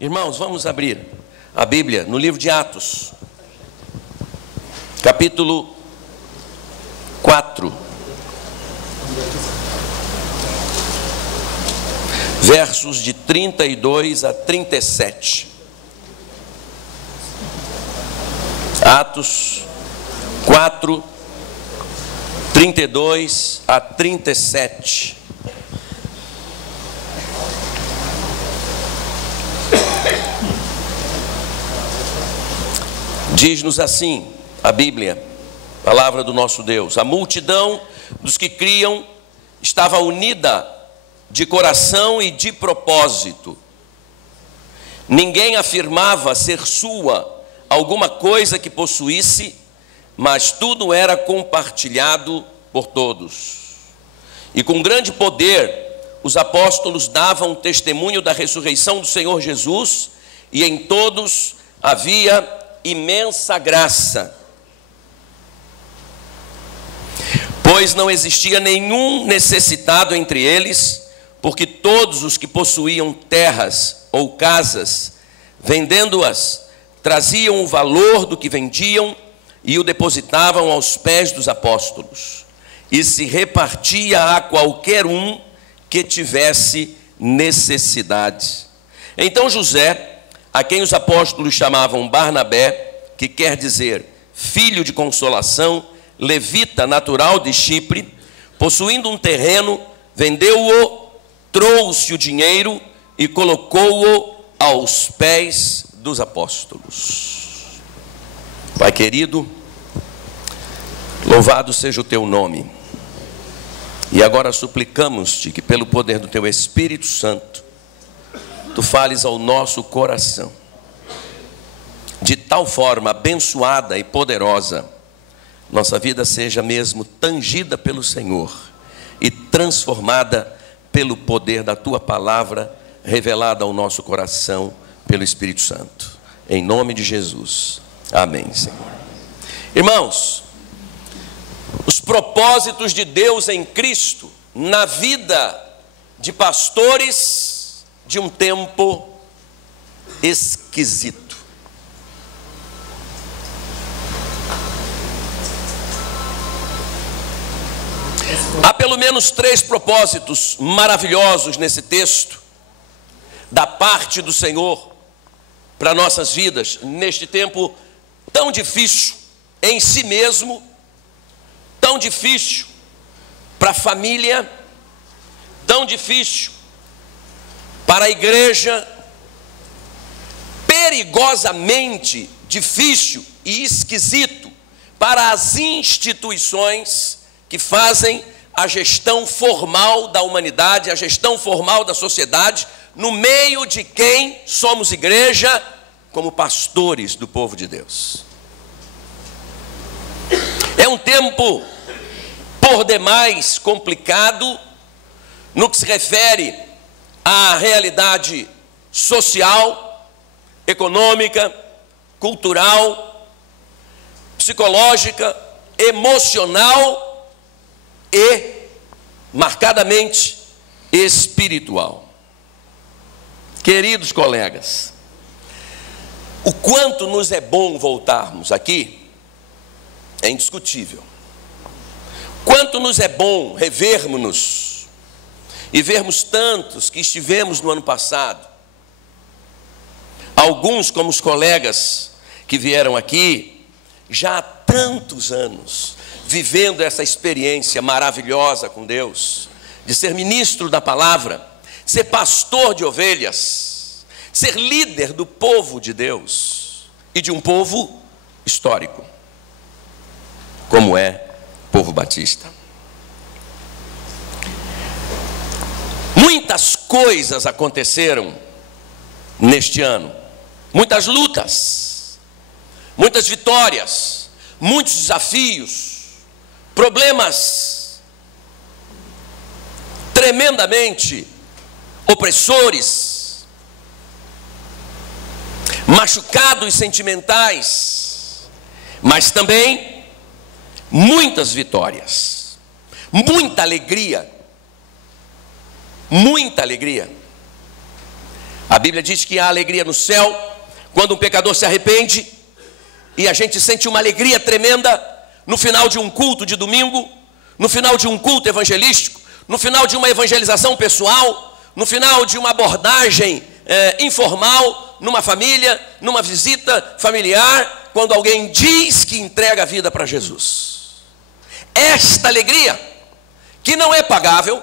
Irmãos, vamos abrir a Bíblia no livro de Atos, capítulo 4, versos de 32 a 37. Atos 4, 32 a 37. Diz-nos assim a Bíblia, palavra do nosso Deus: a multidão dos que criam estava unida de coração e de propósito. Ninguém afirmava ser sua alguma coisa que possuísse, mas tudo era compartilhado por todos. E com grande poder os apóstolos davam testemunho da ressurreição do Senhor Jesus, e em todos havia imensa graça, pois não existia nenhum necessitado entre eles, porque todos os que possuíam terras ou casas, vendendo-as, traziam o valor do que vendiam e o depositavam aos pés dos apóstolos, e se repartia a qualquer um que tivesse necessidade. Então José, a quem os apóstolos chamavam Barnabé, que quer dizer filho de consolação, levita natural de Chipre, possuindo um terreno, vendeu-o, trouxe o dinheiro e colocou-o aos pés dos apóstolos. Pai querido, louvado seja o teu nome. E agora suplicamos-te que pelo poder do teu Espírito Santo, tu fales ao nosso coração, de tal forma abençoada e poderosa, nossa vida seja mesmo tangida pelo Senhor e transformada pelo poder da tua palavra, revelada ao nosso coração pelo Espírito Santo. Em nome de Jesus. Amém, Senhor. Irmãos, os propósitos de Deus em Cristo na vida de pastores de um tempo esquisito. Há pelo menos 3 propósitos maravilhosos nesse texto, da parte do Senhor para nossas vidas, neste tempo tão difícil em si mesmo, tão difícil para a família, tão difícil para a igreja, perigosamente difícil e esquisito para as instituições que fazem a gestão formal da humanidade, a gestão formal da sociedade, no meio de quem somos igreja, como pastores do povo de Deus. É um tempo por demais complicado no que se refere à realidade social, econômica, cultural, psicológica, emocional e, marcadamente, espiritual. Queridos colegas, o quanto nos é bom voltarmos aqui é indiscutível. Quanto nos é bom revermos-nos e vermos tantos que estivemos no ano passado. Alguns, como os colegas que vieram aqui, já há tantos anos, vivendo essa experiência maravilhosa com Deus, de ser ministro da palavra, ser pastor de ovelhas, ser líder do povo de Deus e de um povo histórico, como é o povo batista. Muitas coisas aconteceram neste ano, muitas lutas, muitas vitórias, muitos desafios, problemas tremendamente opressores, machucados sentimentais, mas também muitas vitórias, muita alegria, A Bíblia diz que há alegria no céu quando um pecador se arrepende, e a gente sente uma alegria tremenda no final de um culto de domingo, no final de um culto evangelístico, no final de uma evangelização pessoal, no final de uma abordagem informal, numa família, numa visita familiar, quando alguém diz que entrega a vida para Jesus. Esta alegria, que não é pagável,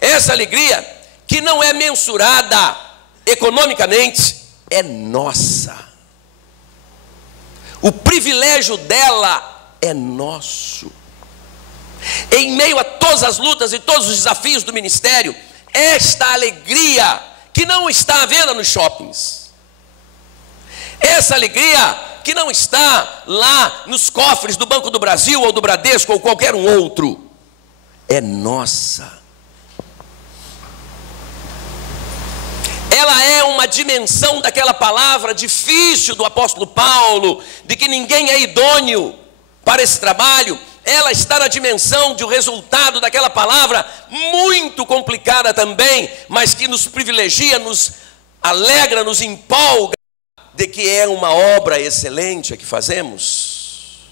essa alegria que não é mensurada economicamente, é nossa. O privilégio dela é nosso. Em meio a todas as lutas e todos os desafios do ministério, esta alegria que não está à venda nos shoppings, essa alegria que não está lá nos cofres do Banco do Brasil ou do Bradesco ou qualquer um outro, é nossa. Ela é uma dimensão daquela palavra difícil do apóstolo Paulo, de que ninguém é idôneo para esse trabalho. Ela está na dimensão de um resultado daquela palavra muito complicada também, mas que nos privilegia, nos alegra, nos empolga, de que é uma obra excelente a que fazemos.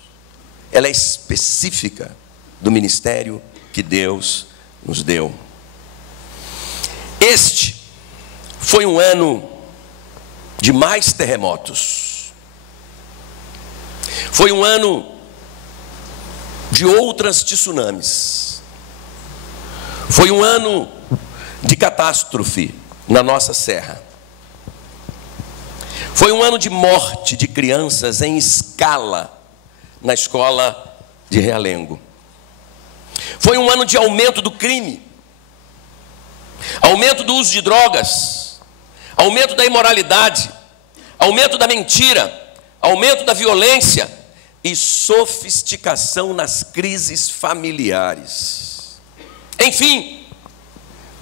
Ela é específica do ministério que Deus nos deu. Este foi um ano de mais terremotos. Foi um ano de outras tsunamis. Foi um ano de catástrofe na nossa serra. Foi um ano de morte de crianças em escala na escola de Realengo. Foi um ano de aumento do crime, aumento do uso de drogas, aumento da imoralidade, aumento da mentira, aumento da violência e sofisticação nas crises familiares. Enfim,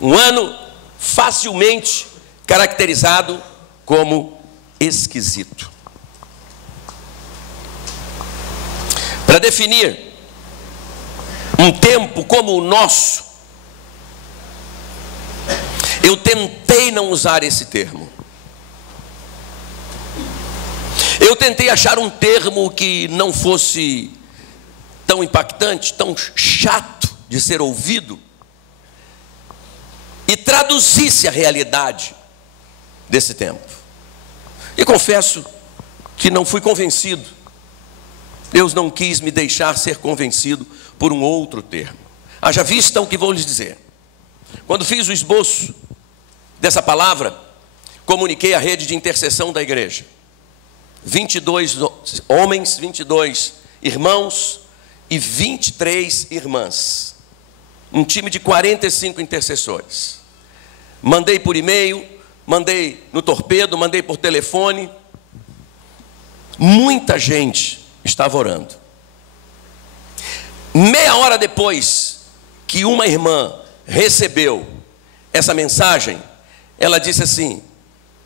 um ano facilmente caracterizado como esquisito. Para definir um tempo como o nosso, eu tentei não usar esse termo. Eu tentei achar um termo que não fosse tão impactante, tão chato de ser ouvido, e traduzisse a realidade desse tempo. E confesso que não fui convencido. Deus não quis me deixar ser convencido por um outro termo. Haja vista o que vou lhes dizer. Quando fiz o esboço dessa palavra, comuniquei à rede de intercessão da igreja. 22 homens, 22 irmãos e 23 irmãs. Um time de 45 intercessores. Mandei por e-mail, mandei no torpedo, mandei por telefone. Muita gente estava orando. Meia hora depois que uma irmã recebeu essa mensagem, ela disse assim,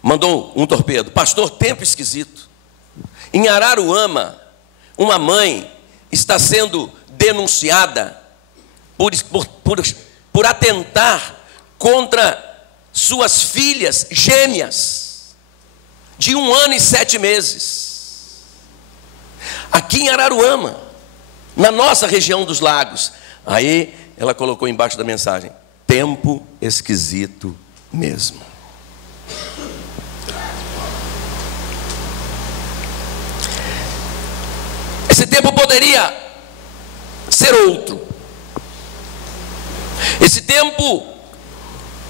mandou um torpedo: pastor, tempo esquisito. Em Araruama, uma mãe está sendo denunciada por atentar contra suas filhas gêmeas, de 1 ano e 7 meses. Aqui em Araruama, na nossa região dos lagos. Aí ela colocou embaixo da mensagem: tempo esquisito mesmo. Esse tempo poderia ser outro. Esse tempo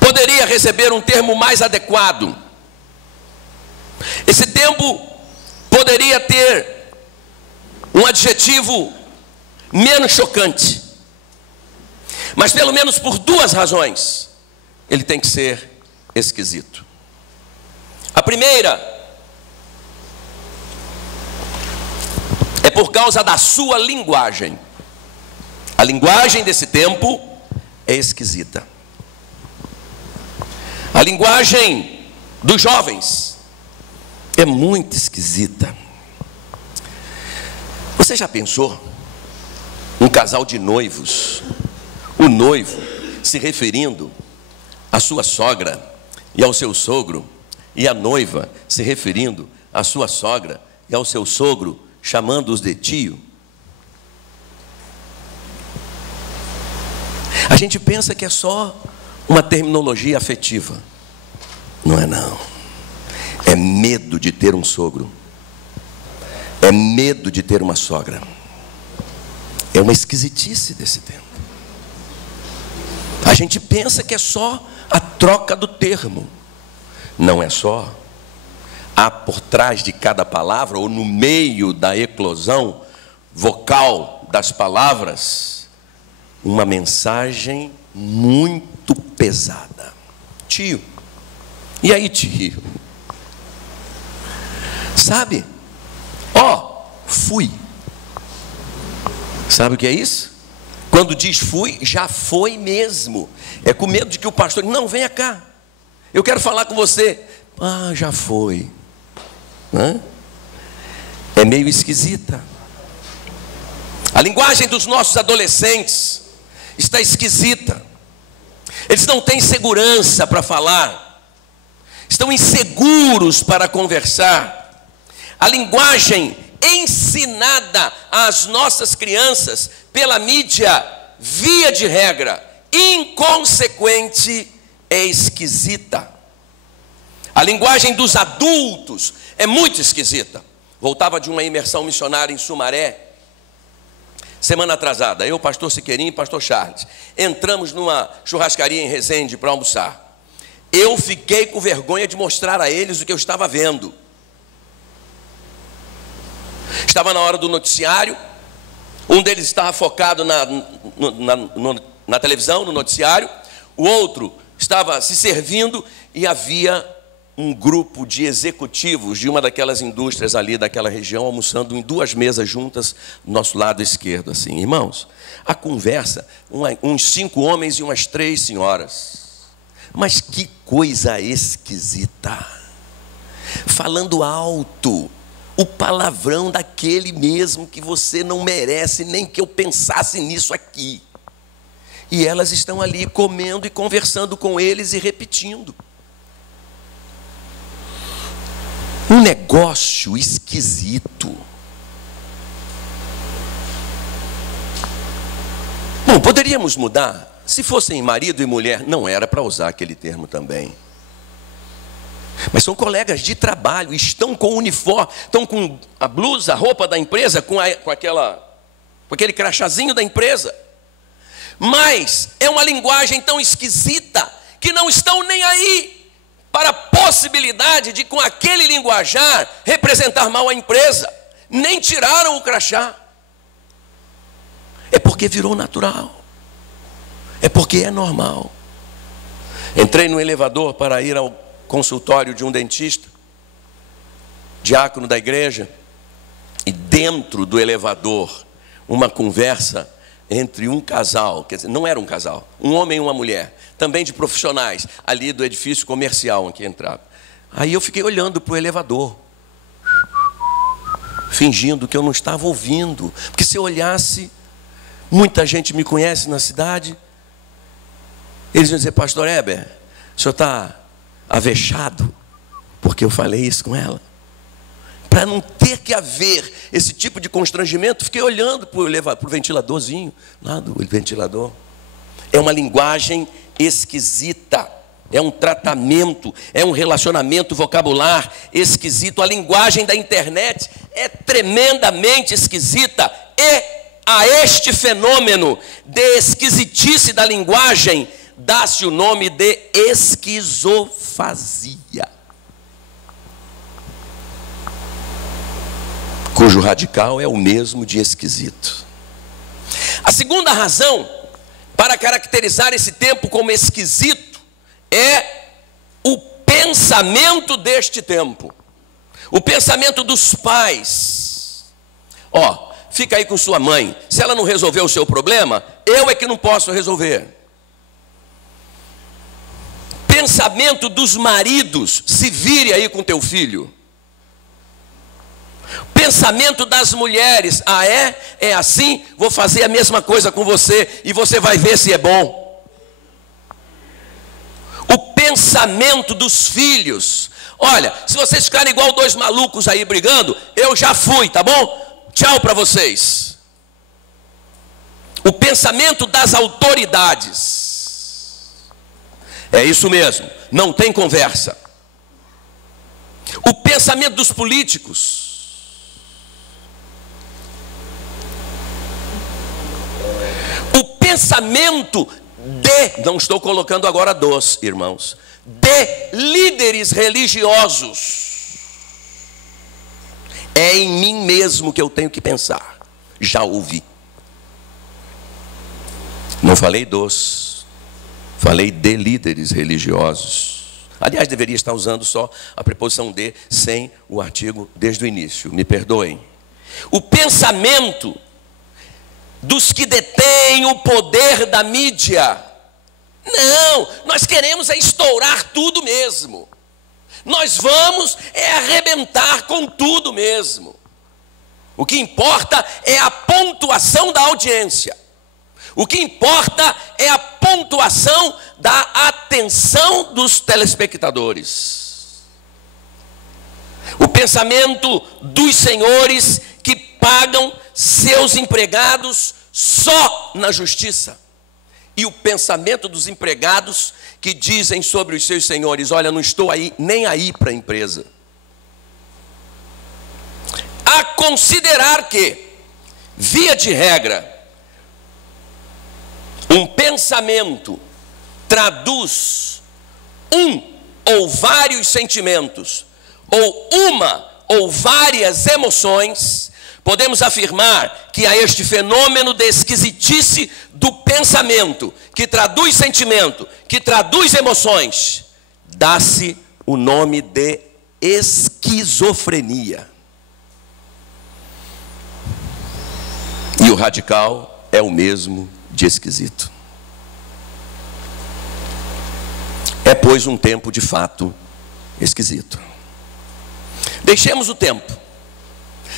poderia receber um termo mais adequado. Esse tempo poderia ter um adjetivo menos chocante. Mas pelo menos por 2 razões ele tem que ser esquisito. A primeira é por causa da sua linguagem. A linguagem desse tempo é esquisita. A linguagem dos jovens é muito esquisita. Você já pensou? Um casal de noivos, o noivo se referindo à sua sogra e ao seu sogro e a noiva se referindo à sua sogra e ao seu sogro, chamando-os de tio. A gente pensa que é só uma terminologia afetiva. Não é não. É medo de ter um sogro. É medo de ter uma sogra. É uma esquisitice desse tempo. A gente pensa que é só a troca do termo. Não é só. Há por trás de cada palavra, ou no meio da eclosão vocal das palavras, uma mensagem muito pesada. Tio. E aí, tio? Sabe? Fui. Sabe o que é isso? Quando diz fui, já foi mesmo. É com medo de que o pastor, não, venha cá, eu quero falar com você. Já foi. É meio esquisita. A linguagem dos nossos adolescentes está esquisita. Eles não têm segurança para falar, estão inseguros para conversar. A linguagem ensinada às nossas crianças pela mídia, via de regra, inconsequente, é esquisita. A linguagem dos adultos é muito esquisita. Voltava de uma imersão missionária em Sumaré, semana atrasada. Eu, pastor Siqueirinho e pastor Charles, entramos numa churrascaria em Resende para almoçar. Eu fiquei com vergonha de mostrar a eles o que eu estava vendo. Estava na hora do noticiário, um deles estava focado na televisão, no noticiário, o outro estava se servindo e havia um grupo de executivos de uma daquelas indústrias ali daquela região almoçando em duas mesas juntas do nosso lado esquerdo, assim. Irmãos, a conversa, uns 5 homens e umas 3 senhoras, mas que coisa esquisita, falando alto, o palavrão daquele mesmo que você não merece nem que eu pensasse nisso aqui. E elas estão ali comendo e conversando com eles e repetindo. Um negócio esquisito. Bom, poderíamos mudar. Se fossem marido e mulher, não era para usar aquele termo também. Mas são colegas de trabalho, estão com o uniforme, estão com a blusa, a roupa da empresa, com aquele crachazinho da empresa. Mas é uma linguagem tão esquisita que não estão nem aí para a possibilidade de, com aquele linguajar, representar mal a empresa. Nem tiraram o crachá. É porque virou natural. É porque é normal. Entrei no elevador para ir ao consultório de um dentista, diácono da igreja, e dentro do elevador, uma conversa entre um casal, quer dizer, não era um casal, um homem e uma mulher, também de profissionais, ali do edifício comercial em que entrava. Aí eu fiquei olhando para o elevador, fingindo que eu não estava ouvindo, porque se eu olhasse, muita gente me conhece na cidade, eles iam dizer, pastor Heber, o senhor está avexado porque eu falei isso com ela. Para não ter que haver esse tipo de constrangimento, fiquei olhando para o ventiladorzinho lá do ventilador. É uma linguagem esquisita, é um tratamento, é um relacionamento vocabular esquisito. A linguagem da internet é tremendamente esquisita. E a este fenômeno de esquisitice da linguagem dá-se o nome de esquizofasia, cujo radical é o mesmo de esquisito. A segunda razão para caracterizar esse tempo como esquisito é o pensamento deste tempo, o pensamento dos pais. Fica aí com sua mãe, se ela não resolver o seu problema, eu é que não posso resolver. Pensamento dos maridos, se vire aí com teu filho. Pensamento das mulheres, é assim, vou fazer a mesma coisa com você e você vai ver se é bom. O pensamento pensamento dos filhos. Olha, se vocês ficarem igual dois malucos aí brigando, eu já fui, tá bom? Tchau para vocês. O pensamento das autoridades. É isso mesmo, não tem conversa. O pensamento dos políticos. O pensamento não estou colocando agora dos, irmãos, de líderes religiosos. É em mim mesmo que eu tenho que pensar. Já ouvi. Não falei dos, falei de líderes religiosos. Aliás, deveria estar usando só a preposição de, sem o artigo desde o início. Me perdoem. O pensamento dos que detêm o poder da mídia. Não, nós queremos é estourar tudo mesmo. Nós vamos arrebentar com tudo mesmo. O que importa é a pontuação da audiência. O que importa é a pontuação da atenção dos telespectadores. O pensamento dos senhores que pagam seus empregados só na justiça. E o pensamento dos empregados que dizem sobre os seus senhores: olha, não estou aí, nem aí para a empresa. A considerar que, via de regra, um pensamento traduz um ou vários sentimentos, ou uma ou várias emoções, podemos afirmar que a este fenômeno de esquisitice do pensamento, que traduz sentimento, que traduz emoções, dá-se o nome de esquizofrenia. E o radical é o mesmo de esquisito. É, pois, um tempo de fato esquisito. Deixemos o tempo.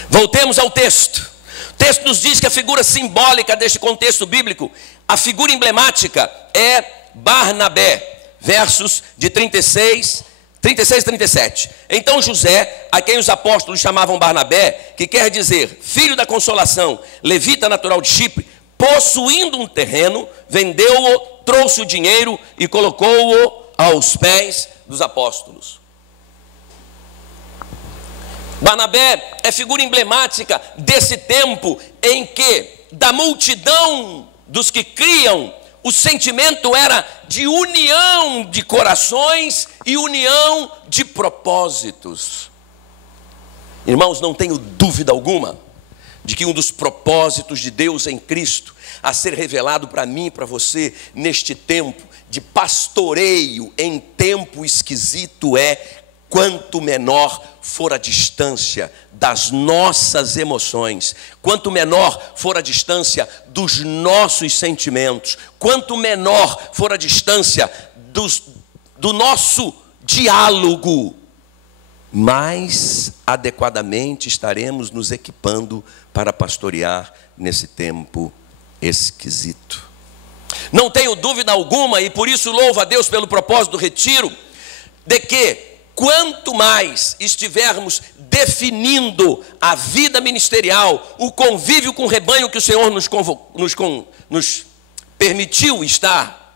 Voltemos ao texto. O texto nos diz que a figura simbólica deste contexto bíblico, a figura emblemática é Barnabé, versos de 36 e 37. Então José, a quem os apóstolos chamavam Barnabé, que quer dizer filho da consolação, levita natural de Chipre, possuindo um terreno, vendeu-o, trouxe o dinheiro e colocou-o aos pés dos apóstolos. Barnabé é figura emblemática desse tempo em que, da multidão dos que criam, o sentimento era de união de corações e união de propósitos. Irmãos, não tenho dúvida alguma de que um dos propósitos de Deus em Cristo a ser revelado para mim e para você neste tempo de pastoreio em tempo esquisito é: quanto menor for a distância das nossas emoções, quanto menor for a distância dos nossos sentimentos, quanto menor for a distância do nosso diálogo, mais adequadamente estaremos nos equipando para pastorear nesse tempo esquisito. Não tenho dúvida alguma, e por isso louvo a Deus pelo propósito do retiro, de que quanto mais estivermos definindo a vida ministerial, o convívio com o rebanho que o Senhor nos permitiu estar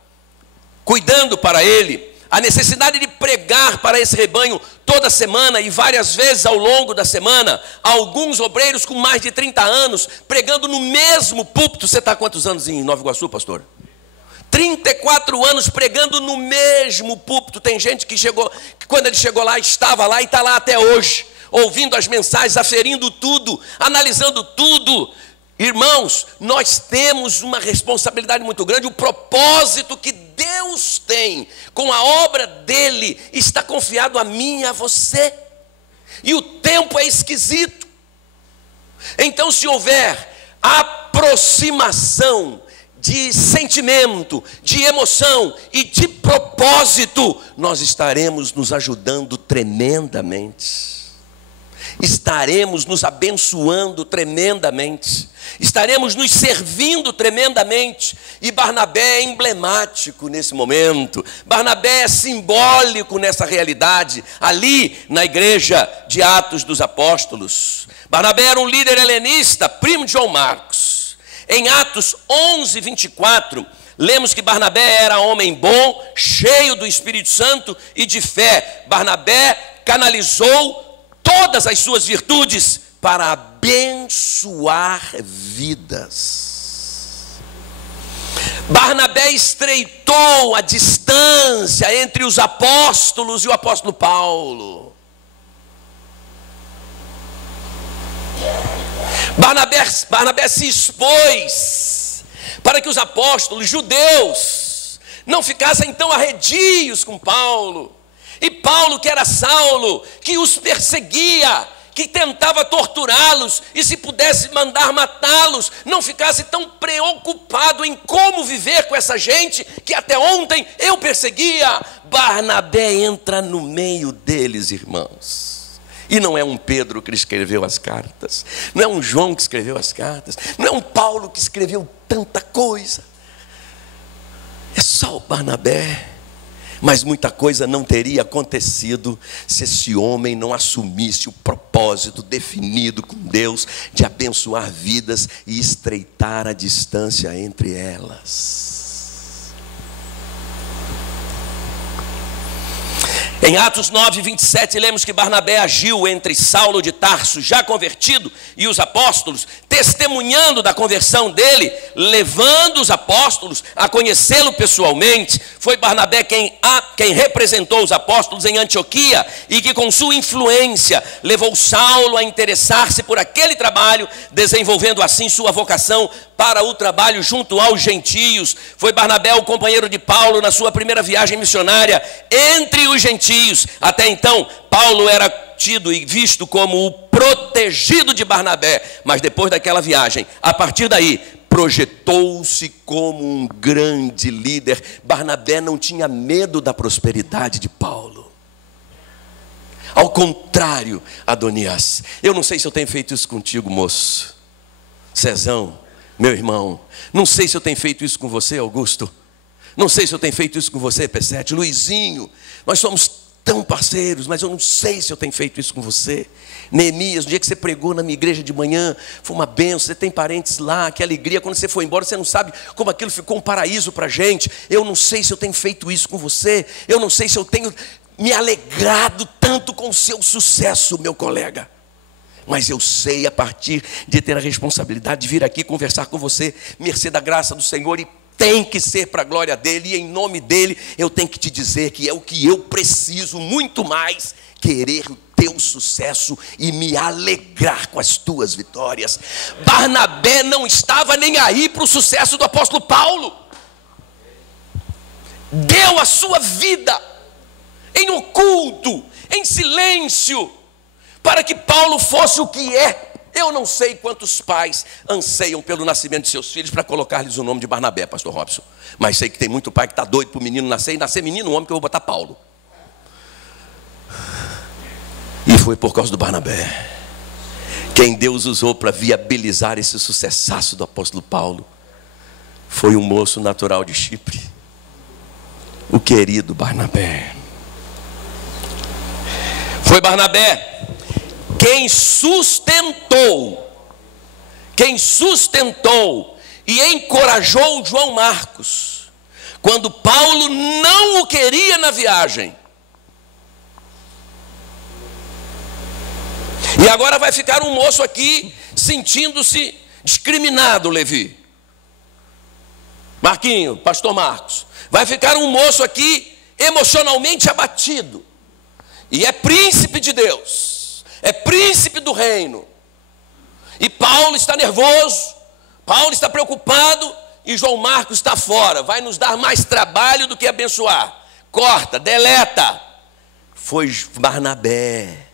cuidando para Ele, a necessidade de pregar para esse rebanho toda semana e várias vezes ao longo da semana, alguns obreiros com mais de 30 anos, pregando no mesmo púlpito. Você está há quantos anos em Nova Iguaçu, pastor? 34 anos pregando no mesmo púlpito. Tem gente que chegou, que quando ele chegou lá, estava lá e está lá até hoje, ouvindo as mensagens, aferindo tudo, analisando tudo. Irmãos, nós temos uma responsabilidade muito grande. O propósito que Deus tem com a obra dele está confiado a mim e a você. E o tempo é esquisito. Então, se houver aproximação de sentimento, de emoção e de propósito, nós estaremos nos ajudando tremendamente. estaremos nos abençoando tremendamente, estaremos nos servindo tremendamente, e Barnabé é emblemático nesse momento, Barnabé é simbólico nessa realidade, ali na igreja de Atos dos Apóstolos. Barnabé era um líder helenista, primo de João Marcos. Em Atos 11, 24, lemos que Barnabé era homem bom, cheio do Espírito Santo e de fé. Barnabé canalizou todas as suas virtudes para abençoar vidas. Barnabé estreitou a distância entre os apóstolos e o apóstolo Paulo. Barnabé se expôs para que os apóstolos judeus não ficassem tão arredios com Paulo. E Paulo, que era Saulo, que os perseguia, que tentava torturá-los, e se pudesse mandar matá-los, não ficasse tão preocupado em como viver com essa gente, que até ontem eu perseguia. Barnabé entra no meio deles, irmãos. E não é um Pedro que escreveu as cartas, não é um João que escreveu as cartas, não é um Paulo que escreveu tanta coisa. É só o Barnabé. Mas muita coisa não teria acontecido se esse homem não assumisse o propósito definido com Deus de abençoar vidas e estreitar a distância entre elas. Em Atos 9, 27, lemos que Barnabé agiu entre Saulo de Tarso, já convertido, e os apóstolos, testemunhando da conversão dele, levando os apóstolos a conhecê-lo pessoalmente. Foi Barnabé quem representou os apóstolos em Antioquia e que, com sua influência, levou Saulo a interessar-se por aquele trabalho, desenvolvendo assim sua vocação para o trabalho junto aos gentios. Foi Barnabé o companheiro de Paulo na sua primeira viagem missionária entre os gentios. Até então, Paulo era tido e visto como o protegido de Barnabé, mas depois daquela viagem, a partir daí, projetou-se como um grande líder. Barnabé não tinha medo da prosperidade de Paulo. Ao contrário, Adonias, eu não sei se eu tenho feito isso contigo, moço, Cezão, meu irmão, não sei se eu tenho feito isso com você, Augusto, não sei se eu tenho feito isso com você, P7, Luizinho, nós somos tão parceiros, mas eu não sei se eu tenho feito isso com você. Neemias, no dia que você pregou na minha igreja de manhã, foi uma bênção, você tem parentes lá, que alegria, quando você foi embora, você não sabe como aquilo ficou um paraíso para a gente. Eu não sei se eu tenho feito isso com você, eu não sei se eu tenho me alegrado tanto com o seu sucesso, meu colega. Mas eu sei, a partir de ter a responsabilidade de vir aqui conversar com você, mercê da graça do Senhor, e tem que ser para a glória dele, e em nome dele, eu tenho que te dizer que é o que eu preciso muito mais, querer o teu sucesso e me alegrar com as tuas vitórias. Barnabé não estava nem aí para o sucesso do apóstolo Paulo. Deu a sua vida em oculto, em silêncio, para que Paulo fosse o que é. Eu não sei quantos pais anseiam pelo nascimento de seus filhos para colocar-lhes o nome de Barnabé, pastor Robson. Mas sei que tem muito pai que está doido para o menino nascer, e nascer menino, um homem que eu vou botar Paulo. E foi por causa do Barnabé. Quem Deus usou para viabilizar esse sucessaço do apóstolo Paulo foi um moço natural de Chipre, o querido Barnabé. Foi Barnabé quem sustentou e encorajou João Marcos, quando Paulo não o queria na viagem. E agora vai ficar um moço aqui sentindo-se discriminado, Levi. Marquinho, pastor Marcos, vai ficar um moço aqui emocionalmente abatido. E é príncipe de Deus, é príncipe do reino. E Paulo está nervoso, Paulo está preocupado, e João Marcos está fora. Vai nos dar mais trabalho do que abençoar. Corta, deleta. Foi Barnabé.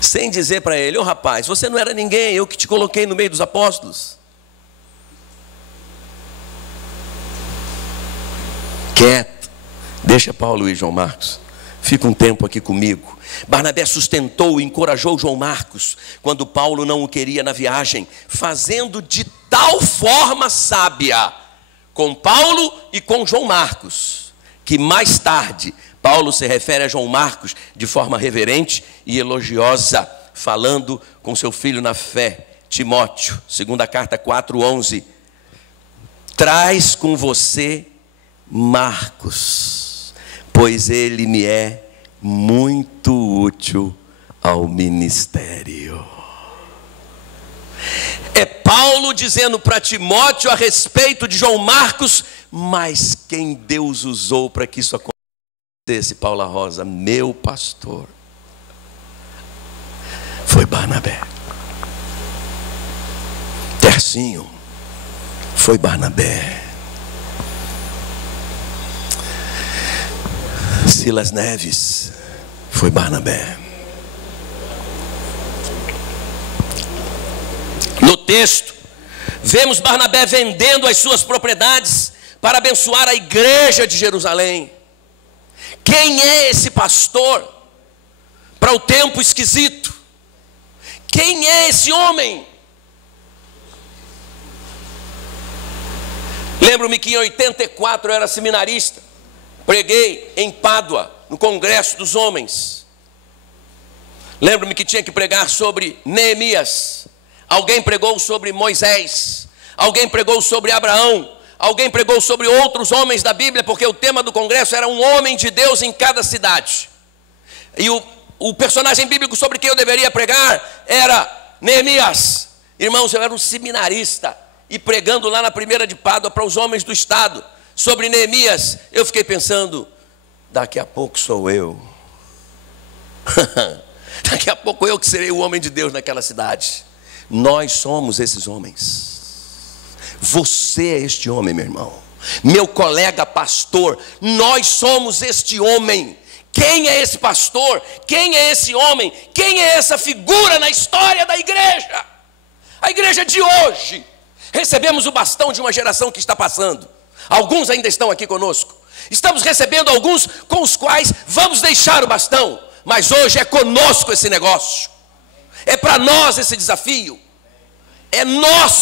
Sem dizer para ele: ô rapaz, você não era ninguém, eu que te coloquei no meio dos apóstolos. Quieto. Deixa Paulo e João Marcos. fica um tempo aqui comigo. Barnabé sustentou e encorajou João Marcos, quando Paulo não o queria na viagem, fazendo de tal forma sábia com Paulo e com João Marcos, que mais tarde Paulo se refere a João Marcos de forma reverente e elogiosa, falando com seu filho na fé, Timóteo, segunda carta 4:11. Traz com você Marcos, pois ele me é muito útil ao ministério. É Paulo dizendo para Timóteo a respeito de João Marcos, mas quem Deus usou para que isso acontecesse, Paula Rosa, meu pastor, foi Barnabé. Tercinho, foi Barnabé. Silas Neves, foi Barnabé. No texto, vemos Barnabé vendendo as suas propriedades para abençoar a igreja de Jerusalém. Quem é esse pastor para o tempo esquisito? Quem é esse homem? Lembro-me que em 84 eu era seminarista. Preguei em Pádua, no Congresso dos Homens. Lembro-me que tinha que pregar sobre Neemias. Alguém pregou sobre Moisés. Alguém pregou sobre Abraão. Alguém pregou sobre outros homens da Bíblia, porque o tema do congresso era um homem de Deus em cada cidade. E o personagem bíblico sobre quem eu deveria pregar era Neemias. Irmãos, eu era um seminarista e pregando lá na primeira de Pádua para os homens do estado sobre Neemias, eu fiquei pensando, daqui a pouco sou eu. Daqui a pouco eu que serei o homem de Deus naquela cidade. Nós somos esses homens. Você é este homem, meu irmão. Meu colega pastor, nós somos este homem. Quem é esse pastor? Quem é esse homem? Quem é essa figura na história da igreja? A igreja de hoje. Recebemos o bastão de uma geração que está passando. Alguns ainda estão aqui conosco. Estamos recebendo alguns com os quais vamos deixar o bastão. Mas hoje é conosco esse negócio. É para nós esse desafio. É nosso.